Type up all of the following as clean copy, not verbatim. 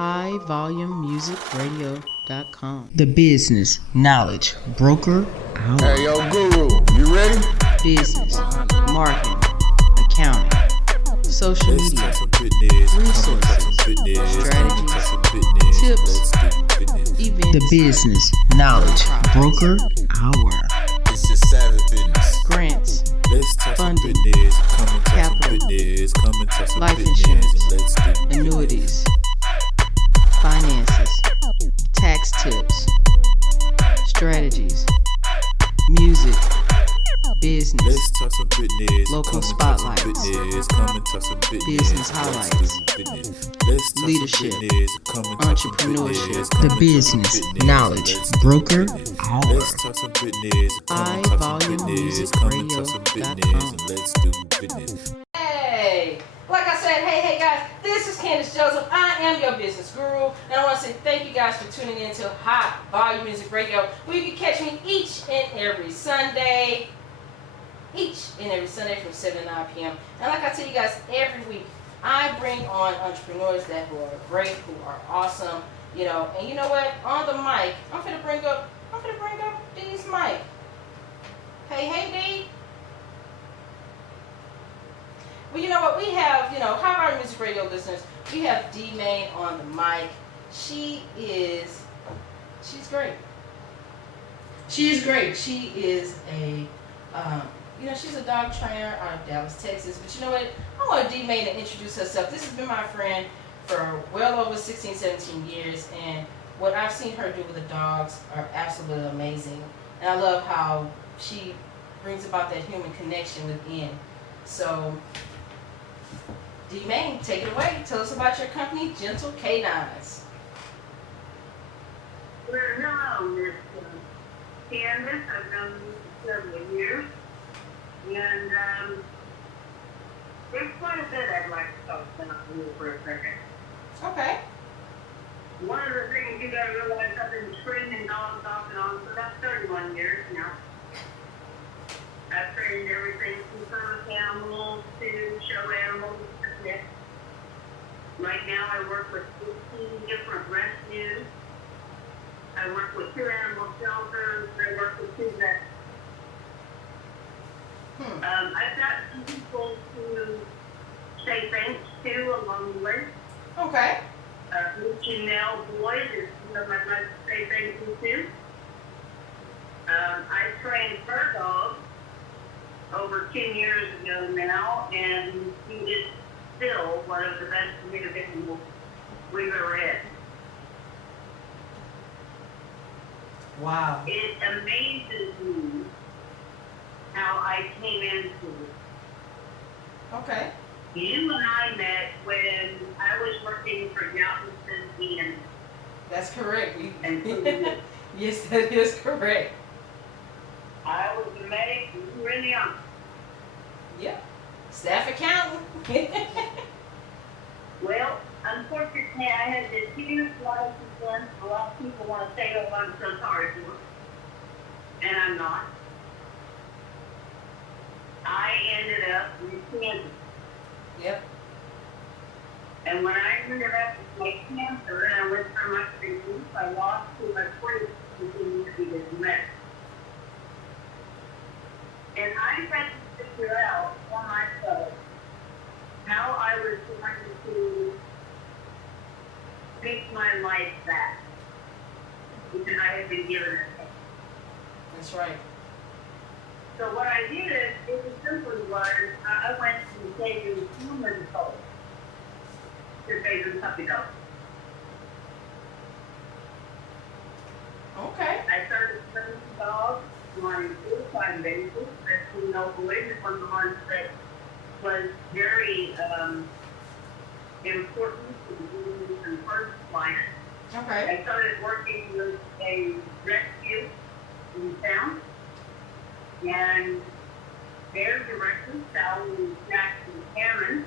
highvolumemusicradio.com. The Business Knowledge Broker Hour. Hey, yo, Guru, you ready? Business, marketing, accounting, social media, resources, strategies, tips, events. The Business Knowledge Broker Hour. It's just savage business. Grants, funding, capital, life insurance, annuities, finances, tax tips, strategies, music, business, local spotlights, business highlights, leadership, entrepreneurship. The Business Knowledge Broker Hour. highvolumemusicradio.com. Hey, like I said, hey guys, this is Candace Joseph. I am your business guru, and I want to say thank you guys for tuning in to High Volume Music Radio, where you can catch me each and every Sunday from 7 to 9 p.m. And like I tell you guys every week, I bring on entrepreneurs who are great, who are awesome, and you know what? On the mic, I'm gonna bring up Dee's mic. Hey Dee. Well, you know what? We have, High Volume Music Radio listeners, we have Dee Main on the mic. She's great. She is great. She is she's a dog trainer out of Dallas, Texas. But you know what? I want Dee Main to introduce herself. This has been my friend for well over 16, 17 years. And what I've seen her do with the dogs are absolutely amazing. And I love how she brings about that human connection within. So, Dee Main, take it away. Tell us about your company, Gentle Canines. Well, hello, Miss Candace. I've known you for several years. And there's quite a bit I'd like to talk about you for a second. Okay. One of the things you gotta realize, I've been training dogs off and on for about 31 years now. I've trained everything from service animals to show animals to pets. Right now I work with 15 different rescues. I work with 2 animal shelters. I work with 2 vets. I've got some people to say thanks to along the way. Okay. Janelle Boyd is someone I'd like to say thank you to. I trained her dog over 10 years ago now, and he is still one of the best individuals we've ever had. Wow. It amazes me how I came into it. Okay. You and I met when I was working for Galveston and That's correct. Yes, that is correct. I was a medic and you were in the army. Yep. Staff accountant. Well, unfortunately, I had this huge license one. A lot of people want to say, oh, I'm so sorry for it. And I'm not. I ended up in Kansas. Yep. And when I ended up with my cancer and I went for my treatment, I lost to my friends who continued to be this mess. And I had to figure out for myself how I was going to make my life back. Because I had been given it. That's right. So what I did, it was simply was, I went to saving human souls to saving puppy dogs. Okay. I started saving dogs on a full-time basis. As you know, Boyd is one of the ones that was very important to the business and first client. Okay. I started working with a rescue in town. And their director, Sally Jackson Cameron,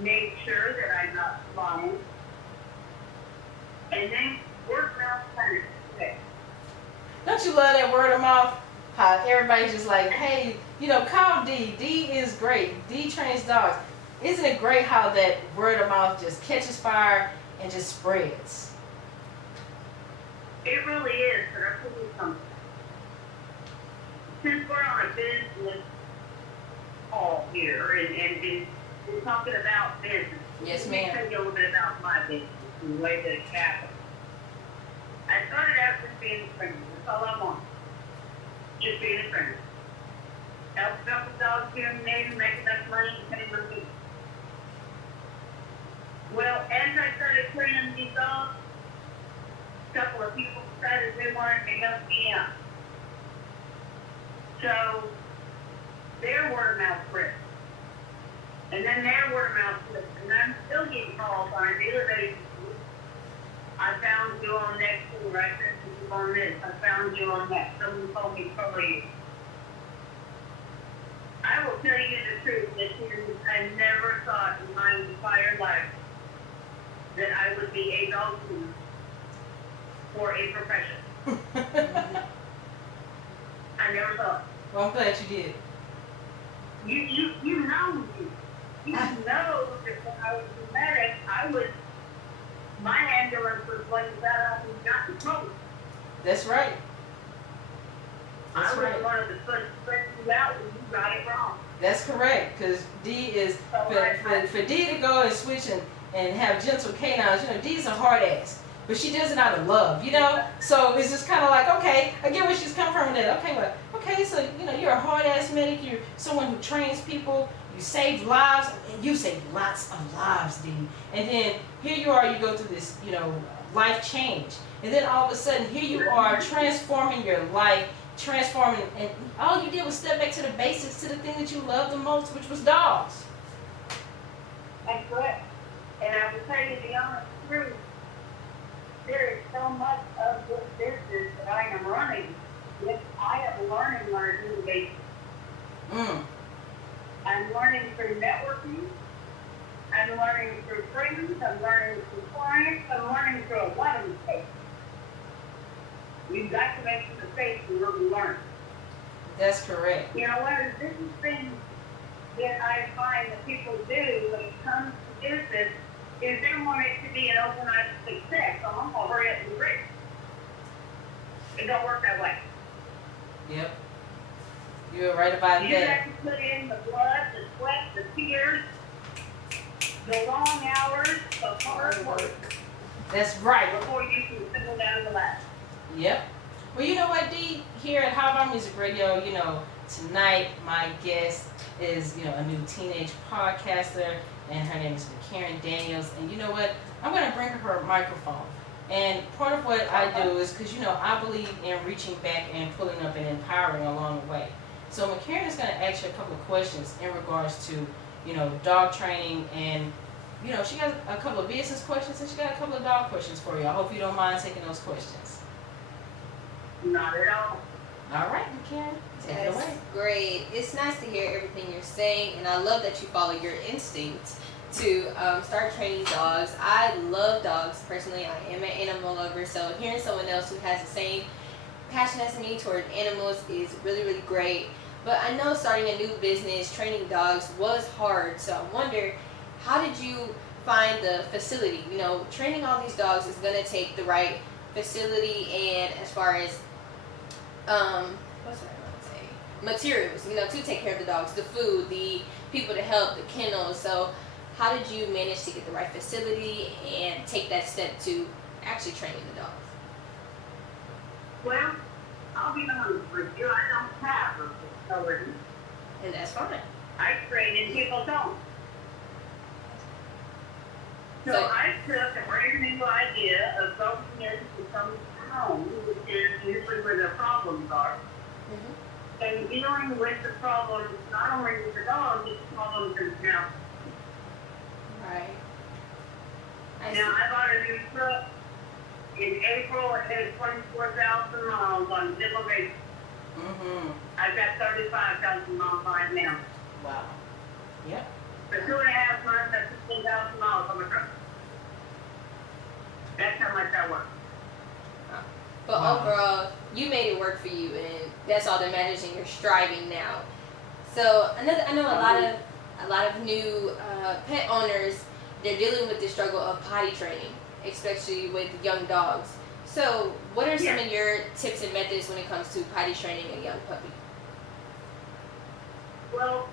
made sure that I got flying. And then word of mouth kind of spread. Don't you love that word of mouth? How everybody's just like, hey, call Dee. Dee is great. Dee trains dogs. Isn't it great how that word of mouth just catches fire and just spreads. It really is, but I'll tell you something. Since we're on a business call here and we're talking about business, Yes, let me ma'am. tell you a little bit about my business and the way that it happened. I started out just being a friend. That's all I wanted. Just being a friend. Help out with dogs here and there, make enough money to pay my bills. Well, as I started training these dogs, a couple of people decided they wanted to help me out. So their word of mouth spread. And then their word of mouth spread. And I'm still getting calls on a daily basis. I found you on next door. I sent you on this. I found you on that. Someone told me for you. I will tell you the truth, that I never thought in my entire life that I would be a dog groomer for a profession. I never thought. Well, I'm glad you did. You know me. You know that when I was a medic, my ambulance was like that I was got the trouble. That's right. That's I was right. one of the first to straighten you out when you got it wrong. That's correct, because Dee is, for Dee to go and switch and have gentle canines, you know, Dee's a hard ass, but she does it out of love, you know? So it's just kind of like, okay, I get where she's coming from with that. Okay, well, okay, so, you know, you're a hard ass medic, you're someone who trains people, you save lives, and you save lots of lives, Dee. And then here you are, you go through this, you know, life change. And then all of a sudden, here you are transforming your life, transforming, and all you did was step back to the basics, to the thing that you love the most, which was dogs. That's correct. And I will tell you the honest truth, there is so much of this business that I am running that I am learning on a daily basis. I'm learning through networking, I'm learning through friends, I'm learning through clients, I'm learning through a lot of mistakes. You've got to make some mistakes in order to learn. That's correct. You know, one of the biggest things that I find that people do when it comes to business is they want it to be an overnight success. So I'm going to hurry up and rich. It don't work that way. Yep. You're right about You that. have to put in the blood, the sweat, the tears, the long hours, the hard work That's right. before you can settle down the ladder. Yep. Well, you know what, Dee? Here at High Bar Music Radio, you know, tonight my guest is, you know, a new teenage podcaster, and her name is Mikarrin Daniels. And you know what? I'm going to bring her a microphone. And part of what I do is, because, you know, I believe in reaching back and pulling up and empowering along the way. So Mikarrin is going to ask you a couple of questions in regards to, you know, dog training, and, you know, she got a couple of business questions and she got a couple of dog questions for you. I hope you don't mind taking those questions. Not at all. All right, Mikarrin, take it That's away. great. It's nice to hear everything you're saying, and I love that you follow your instincts to start training dogs. I love dogs personally. I am an animal lover, so hearing someone else who has the same passion as me toward animals is really, really great. But I know starting a new business, training dogs, was hard. So I wonder, how did you find the facility? You know, training all these dogs is going to take the right facility, and as far as what's what I want to say, materials, you know, to take care of the dogs, the food, the people to help, the kennels. So how did you manage to get the right facility and take that step to actually training the dogs? Well, I'll be honest with you, I don't have a facility. And that's fine. I train and people don't. So So- I took a brand new idea of going into some home, which is usually where the problems are, and dealing with the problems, not only with the dogs, but the problems in the house. Right. I Now, see. I bought a new truck in April. It had 24,000 miles on zero base. Mm-hmm. I've got 35,000 miles on it now. Wow. Yep. For 2.5 months, that's 15,000 miles on my truck. That's how much I work. But Wow. overall, you made it work for you, and that's all that matters, and you're striving now. So I know a lot of new pet owners, they're dealing with the struggle of potty training. especially with young dogs. So, what are some of your tips and methods when it comes to potty training a young puppy? Well,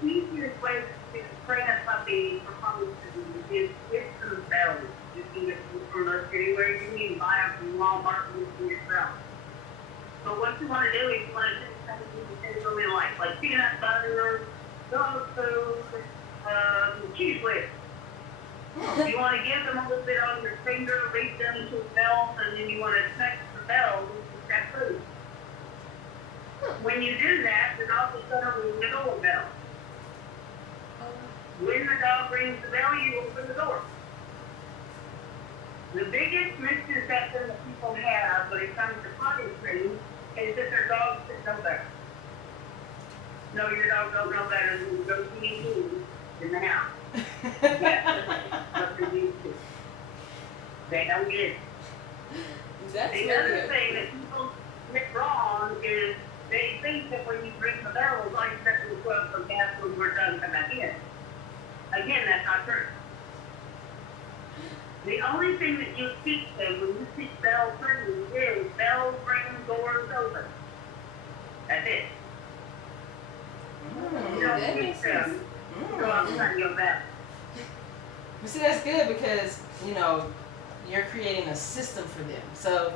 the easiest way to train a puppy for public is give them bells. You can get them from most anywhere you need, buy them from Walmart and use them yourself. But what you want to do is you want to do something really like peanut butter, dog food, cheese whiz. You want to give them a little bit on your finger, reach them to the bells, and then you want to touch the bells with that food. When you do that, the dog will settle in the doorbell. When the dog rings the bell, you open the door. The biggest misconception that people have when it comes to potty training is that their dogs should know better. No, your dog don't know better than to go pee in the house. That's what they need to. They don't get it. That's The other thing that people get wrong is they think that when you ring the bell, it's like that will go up from gas when we're done come back in. Again, that's not true. The only thing that you teach them when you teach bell training is bells ring, doors open. That's it. You don't that teach makes them sense. to go outside your bell. But see, that's good because, you know, you're creating a system for them. So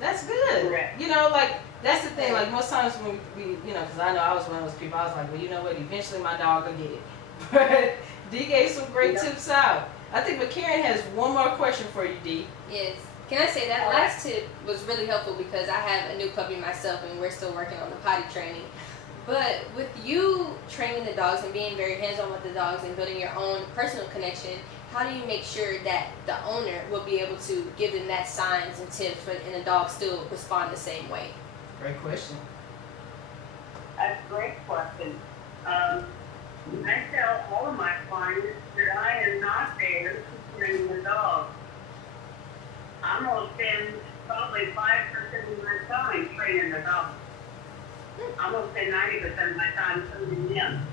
that's good. Correct. You know, like, that's the thing. Like, most times when we you know, because I know I was one of those people, I was like, well, you know what, eventually my dog will get it. But Dee gave some great tips out. I think Mikarrin has one more question for you, Dee. Yes. Can I say that last tip was really helpful because I have a new puppy myself and we're still working on the potty training. But with you training the dogs and being very hands-on with the dogs and building your own personal connection, how do you make sure that the owner will be able to give them that signs and tips and the dog still respond the same way? Great question. That's a great question. I tell all of my clients that I am not there to train the dog. I'm going to spend probably 5% of my time training the dog. I'm going to spend 90% of my time training them.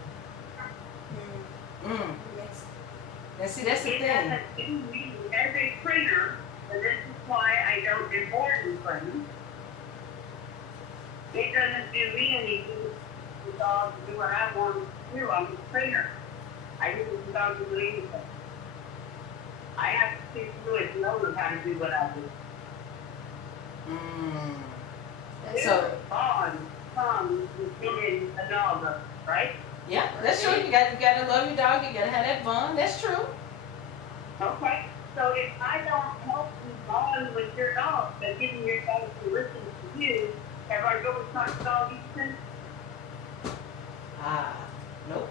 Yes. And see, that's the It thing. doesn't do me as a trainer, and this is why I don't do boarding training. It doesn't do me any good for the dog to do what I want to do. I'm a trainer. I do the dog to do anything. I have to teach Louis to know how to do what I do. So, Bond comes with being a dog, right? yeah, that's true. You got to love your dog. You got to have that bond. That's true. Okay. So if I don't help you bond with your dog, but getting your dog to listen to you, have I go with my dog eaten? Nope.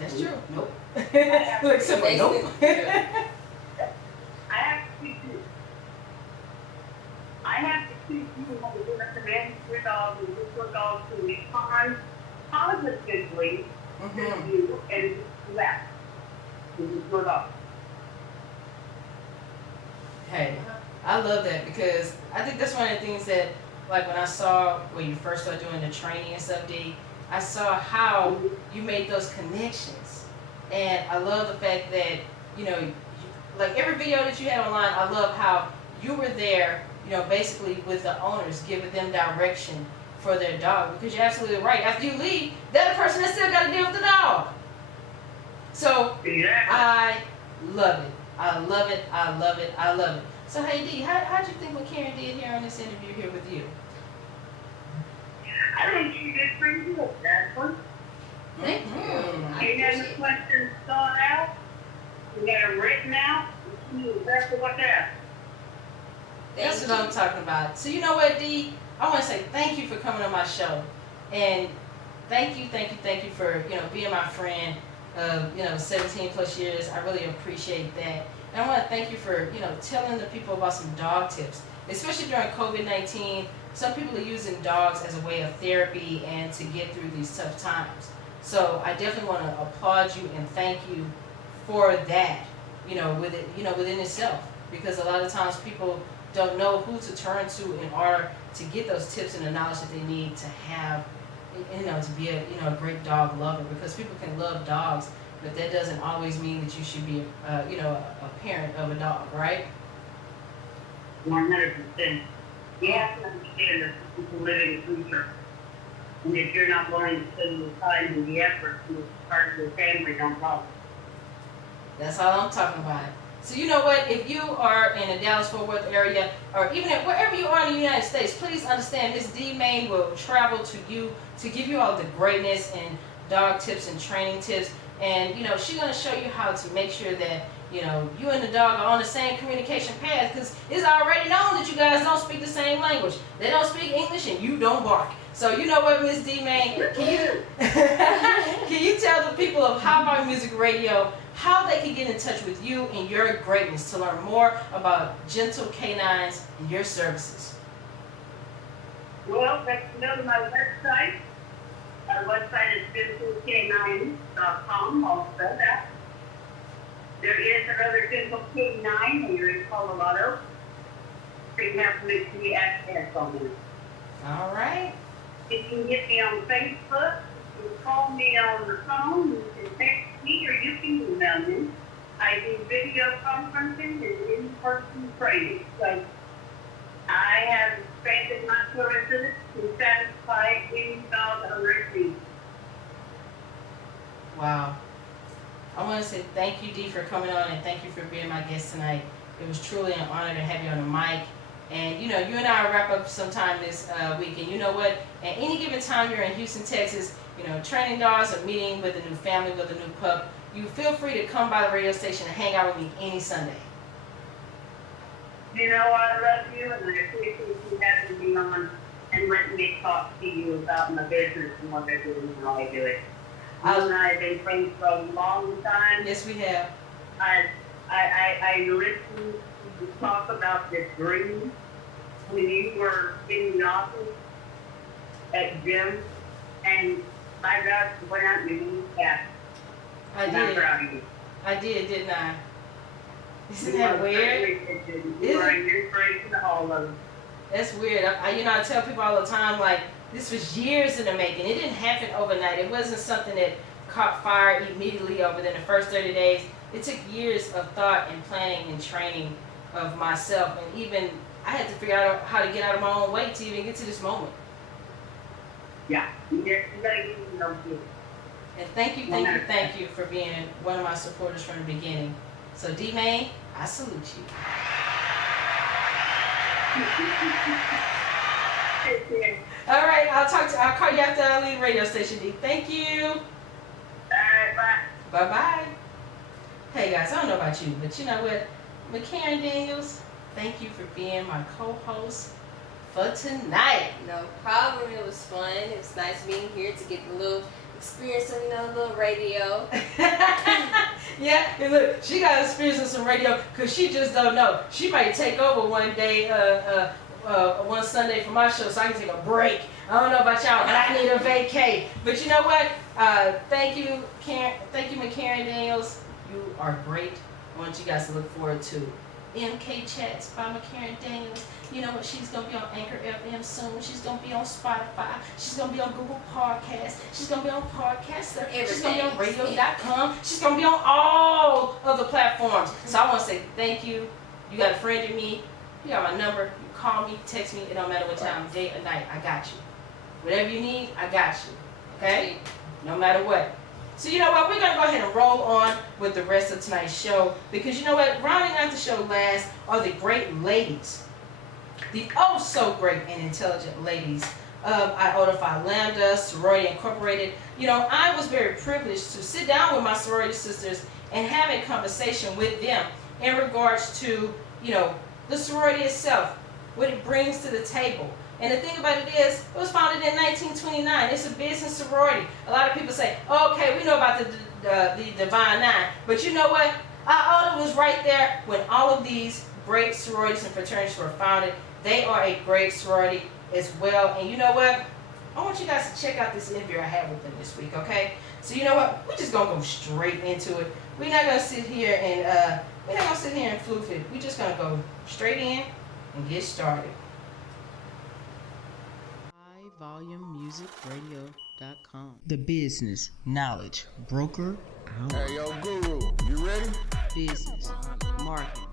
That's true. Nope. have Look, simple. Nope. I have to teach you. I have to teach you how to do a command to your dog and get your dog to respond positively to you and left to your dog. Hey, I love that because I think that's one of the things that, like when I saw when you first started doing the training and stuff, Dee, I saw how you made those connections. And I love the fact that, you know, like every video that you had online, I love how you were there, you know, basically with the owners, giving them direction for their dog. Because you're absolutely right. After you leave, they're the person that still got to deal with the dog. So, I love it. I love it. I love it. I love it. So, hey, Dee, how'd you think Mikarrin did here on this interview here with you? I think you did pretty good, that one. Thank you. I You had the appreciate it. questions thought out, you got them written out, you knew exactly what to ask. That's Thank what you. I'm talking about. So you know what, Dee? I want to say thank you for coming on my show, and thank you for being my friend of 17 plus years. I really appreciate that, and I want to thank you for telling the people about some dog tips, especially during COVID-19. Some people are using dogs as a way of therapy and to get through these tough times. So I definitely want to applaud you and thank you for that. Within itself, because a lot of times people don't know who to turn to in order to get those tips and the knowledge that they need to have, to be a great dog lover. Because people can love dogs, but that doesn't always mean that you should be, a parent of a dog, right? 100%. You have to understand that people live in the future. And if you're not willing to spend the time and the effort to be part of the family, don't bother. That's all I'm talking about. So you know what? If you are in the Dallas-Fort Worth area, or even wherever you are in the United States, please understand Miss Dee Main will travel to you to give you all the greatness and dog tips and training tips. And she's gonna show you how to make sure that you and the dog are on the same communication path, because it's already known that you guys don't speak the same language. They don't speak English and you don't bark. So you know what, Miss Dee Main, can you tell the people of How About Music Radio how they can get in touch with you and your greatness to learn more about gentle canines and your services? Well, they can go to my website. Our website is gentlecanines.com, all spelled out. There is another Gentle Canine here in Colorado. So you have to make sure you access on it. All right. You can get me on Facebook. You can call me on the phone. You can text me, or you can email me. I do video conferencing and in-person training. So I have expanded my services to satisfy any dog alert needs. Wow. I want to say thank you, Dee, for coming on, and thank you for being my guest tonight. It was truly an honor to have you on the mic. And you and I will wrap up sometime this week. And you know what? At any given time you're in Houston, Texas, training dogs or meeting with a new family, with a new pup, you feel free to come by the radio station and hang out with me any Sunday. I love you, and I appreciate you having me on and letting me talk to you about my business and what I do and how I do it. You and I have been friends for a long time. Yes, we have. I listened to you talk about this dream when you were in the office at gym, and my God, you went out and you knew that. I did. I'm proud of you. I did, didn't I? Isn't that weird? You are an inspiration to all of them. That's weird. I tell people all the time, like, this was years in the making. It didn't happen overnight. It wasn't something that caught fire immediately or within the first 30 days. It took years of thought and planning and training of myself. And even I had to figure out how to get out of my own way to even get to this moment. Yeah. You gotta give me no good. And thank you for being one of my supporters from the beginning. So Dee Main, I salute you. All right, I'll call you after I leave the radio station, Dee. Thank you. Bye. Bye-bye. Hey guys, I don't know about you, but you know what? Mikarrin Daniels, thank you for being my co-host for tonight. No problem. It was fun. It was nice being here to get a little experience of a little radio. Yeah, and look, she got experience in some radio because she just don't know. She might take over one day, one Sunday for my show, so I can take a break. I don't know about y'all, but I need a vacay. But you know what? Thank you, Mikarrin Daniels. You are great. I want you guys to look forward to MK Chats by Mikarrin Daniels. You know what? She's going to be on Anchor FM soon. She's going to be on Spotify. She's going to be on Google Podcasts. She's going to be on Podcaster. She's going to be on radio.com. She's going to be on all of the platforms. So I want to say thank you. You got a friend in me. You got my number. You call me, text me. It don't matter what time, day or night. I got you. Whatever you need, I got you. Okay? No matter what. So you know what? We're going to go ahead and roll on with the rest of tonight's show. Because you know what? Rounding out the show last are the great ladies. The oh so great and intelligent ladies of Iota Phi Lambda, Sorority Incorporated. You know, I was very privileged to sit down with my sorority sisters and have a conversation with them in regards to, the sorority itself, what it brings to the table. And the thing about it is, it was founded in 1929. It's a business sorority. A lot of people say, oh, okay, we know about the Divine Nine. But you know what? Iota was right there when all of these great sororities and fraternities were founded. They are a great sorority as well. And you know what? I want you guys to check out this interview I had with them this week, okay? So you know what? We're just gonna go straight into it. We're not gonna sit here and floof it. We're just gonna go straight in and get started. High Volume Music Radio. Hour.com. The Business Knowledge Broker Hour. Hey, yo, Guru, you ready? Business, marketing,